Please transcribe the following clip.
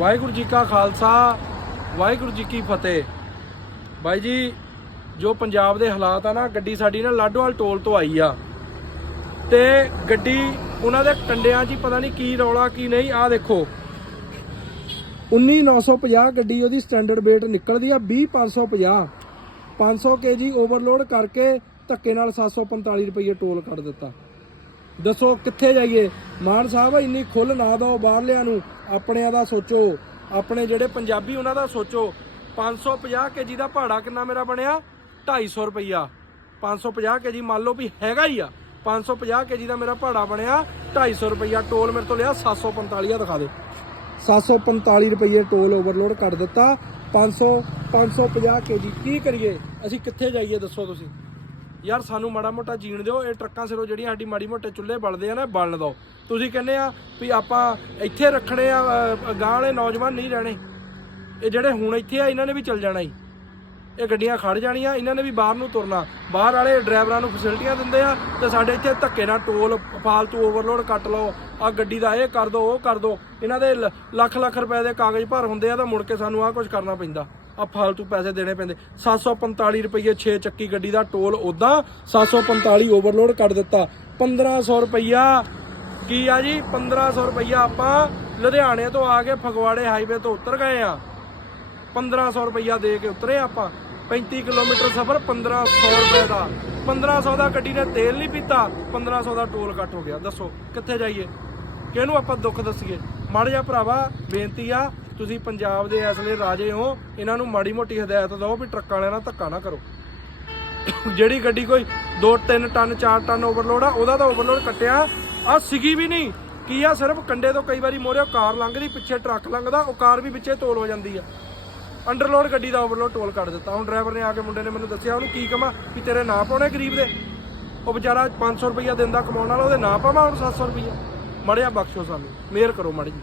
ਵਾਹਿਗੁਰੂ ਜੀ ਕਾ ਖਾਲਸਾ, ਵਾਹਿਗੁਰੂ ਜੀ ਕੀ ਫਤਿਹ। ਬਾਈ ਜੀ, ਜੋ ਪੰਜਾਬ ਦੇ ਹਾਲਾਤ ਆ ਨਾ, ਗੱਡੀ ਸਾਡੀ ਨਾ ਲਾਡੋਵਾਲ ਟੋਲ ਤੋਂ ਆਈ ਆ। ਤੇ ਗੱਡੀ ਉਹਨਾਂ ਦੇ ਟੰਡਿਆਂ 'ਚ ਹੀ ਪਤਾ ਨਹੀਂ ਕੀ ਰੌਲਾ, ਕੀ ਨਹੀਂ ਆ ਦੇਖੋ। 19950 ਗੱਡੀ ਉਹਦੀ ਸਟੈਂਡਰਡ weight ਨਿਕਲਦੀ ਆ 20550 500 kg ਓਵਰਲੋਡ ਕਰਕੇ ਧੱਕੇ ਨਾਲ 745 ਰੁਪਏ ਟੋਲ ਕੱਢ ਦਿੱਤਾ। ਦੱਸੋ ਕਿੱਥੇ ਜਾਈਏ? ਮਾਨ ਸਾਹਿਬ, ਇੰਨੀ ਖੁੱਲ ਨਾ ਦਿਓ ਬਾਹਰਲਿਆਂ ਨੂੰ। ਆਪਣਿਆਂ ਦਾ ਸੋਚੋ। ਆਪਣੇ ਜਿਹੜੇ ਪੰਜਾਬੀ, ਉਹਨਾਂ ਦਾ ਸੋਚੋ। 550 kg ਦਾ ਭਾੜਾ ਕਿੰਨਾ ਮੇਰਾ ਬਣਿਆ? 250 ਰੁਪਈਆ। 550 kg ਮੰਨ ਲਓ ਵੀ ਹੈਗਾ ਹੀ ਆ। 550 kg ਦਾ ਮੇਰਾ ਭਾੜਾ ਬਣਿਆ 250 ਰੁਪਈਆ। ਟੋਲ ਮੇਰੇ ਤੋਂ ਲਿਆ 745 ਆ, ਦਿਖਾ ਦੇ 745 ਰੁਪਏ ਟੋਲ ਓਵਰਲੋਡ ਕਰ ਦਿੱਤਾ। 500 550 kg ਕੀ ਕਰੀਏ? ਅਸੀਂ ਕਿੱਥੇ ਜਾਈਏ, ਦੱਸੋ ਤੁਸੀਂ? ਯਾਰ ਸਾਨੂੰ ਮਾੜਾ ਮੋਟਾ ਜੀਣ ਦਿਓ ਇਹ ਟਰੱਕਾਂ ਸਿਰੋਂ ਜਿਹੜੀਆਂ ਸਾਡੀ ਮਾੜੀ ਮੋਟੇ ਚੁੱਲ੍ਹੇ ਬਲਦੇ ਆ ਨਾ ਬਲਣ ਦਿਓ। ਤੁਸੀਂ ਕਹਿੰਦੇ ਆ ਵੀ ਆਪਾਂ ਇੱਥੇ ਰੱਖਣੇ ਆ ਅ, ਗਾਂ ਵਾਲੇ ਨੌਜਵਾਨ ਨਹੀਂ ਰਹਿਣੇ। ਇਹ ਜਿਹੜੇ ਹੁਣ ਇੱਥੇ ਆ ਇਹਨਾਂ ਨੇ ਵੀ ਚੱਲ ਜਾਣਾ ਹੀ ਇਹ ਗੱਡੀਆਂ ਖੜ ਜਾਣੀਆਂ ਇਹਨਾਂ ਨੇ ਵੀ ਬਾਹਰ ਨੂੰ ਤੁਰਨਾ। ਬਾਹਰ ਵਾਲੇ ਡਰਾਈਵਰਾਂ ਨੂੰ ਫੈਸਿਲਿਟੀਆਂ ਦਿੰਦੇ ਆ ਤੇ ਸਾਡੇ ਇੱਥੇ ਧੱਕੇ ਨਾਲ ਟੋਲ ਫਾਲਤੂ ਓਵਰਲੋਡ ਕੱਟ ਲਓ। ਆ ਗੱਡੀ ਦਾ ਇਹ ਕਰ ਦੋ ਉਹ ਕਰ ਦੋ। ਇਹਨਾਂ ਦੇ ਲੱਖ ਲੱਖ ਰੁਪਏ ਦੇ ਕਾਗਜ਼ ਭਰ ਹੁੰਦੇ ਆ ਤਾਂ ਮੁੜ ਕੇ ਸਾਨੂੰ ਆ ਕੁਝ ਕਰਨਾ ਪੈਂਦਾ। ਆ ਫਾਲਤੂ ਪੈਸੇ ਦੇਣੇ ਪੈਂਦੇ। 745 ਰੁਪਏ 6 ਚੱਕੀ ਗੱਡੀ ਦਾ ਟੋਲ ਉਦਾਂ 745 ਓਵਰਲੋਡ ਕੱਟ ਦਿੱਤਾ। 1500 ਰੁਪਈਆ ਕੀ ਆ ਜੀ? 1500 ਰੁਪਈਆ ਆਪਾਂ ਲੁਧਿਆਣੇ ਤੋਂ ਆ ਕੇ ਫਗਵਾੜੇ ਹਾਈਵੇ ਤੋਂ ਉਤਰ ਗਏ ਆ। 1500 ਰੁਪਈਆ ਦੇ ਕੇ ਉਤਰੇ ਆਪਾਂ। 35 ਕਿਲੋਮੀਟਰ ਸਫ਼ਰ 1500 ਰੁਪਏ ਦਾ। 1500 ਦਾ ਗੱਡੀ ਨੇ ਤੇਲ ਨਹੀਂ ਪੀਤਾ। 1500 ਦਾ ਟੋਲ ਕੱਟ ਹੋ ਗਿਆ। ਦੱਸੋ, ਕਿੱਥੇ ਜਾਈਏ? ਕਿਹਨੂੰ ਆਪਾਂ ਦੁੱਖ ਦੱਸੀਏ? ਮਾੜਾ ਜਿਹਾ ਭਰਾਵਾ, ਬੇਨਤੀ ਆ ਤੁਸੀਂ ਪੰਜਾਬ ਦੇ ਇਸ ਵੇਲੇ ਰਾਜੇ ਹੋ, ਇਹਨਾਂ ਨੂੰ ਮਾੜੀ ਮੋਟੀ ਹਦਾਇਤ ਦਿਓ ਵੀ ਟਰੱਕਾਂ ਵਾਲਿਆਂ ਨਾਲ ਧੱਕਾ ਨਾ ਕਰੋ। ਜਿਹੜੀ ਗੱਡੀ ਕੋਈ 2-3 ਟਨ 4 ਟਨ ਓਵਰਲੋਡ ਆ, ਉਹਦਾ ਤਾਂ ਓਵਰਲੋਡ ਕੱਟਿਆ। ਆ ਸਿਗੀ ਵੀ ਨਹੀਂ, ਕੀ ਆ, ਸਿਰਫ ਕੰਡੇ ਤੋਂ ਕਈ ਵਾਰੀ ਮੋਰੇ ਕਾਰ ਲੰਘਦੀ, ਪਿੱਛੇ ਟਰੱਕ ਲੰਘਦਾ, ਉਹ ਕਾਰ ਵੀ ਵਿੱਚੇ ਤੋਲ ਹੋ ਜਾਂਦੀ ਆ। ਅੰਡਰਲੋਡ ਗੱਡੀ ਦਾ ਓਵਰਲੋਡ ਟੋਲ ਕੱਟ ਦਿੱਤਾ। ਹੁਣ ਡਰਾਈਵਰ ਨੇ ਆ ਕੇ ਮੁੰਡੇ ਨੇ ਮੈਨੂੰ ਦੱਸਿਆ, ਉਹਨੂੰ ਕੀ ਕਮਾ ਕਿ ਤੇਰੇ ਨਾਂ ਪਾਉਣੇ ਗਰੀਬ ਦੇ? ਉਹ ਵਿਚਾਰਾ 500 ਰੁਪਈਆ ਦਿੰਦਾ ਕਮਾਉਣ ਵਾਲਾ, ਉਹਦੇ ਨਾਂ ਪਾਵਾਂ ਹੁਣ 700 ਰੁਪਈਆ? ਮੜਿਆ ਬਖਸ਼ੋ ਸਾਨੂੰ, ਮਿਹਰ ਕਰੋ ਮੜੀ ਜੀ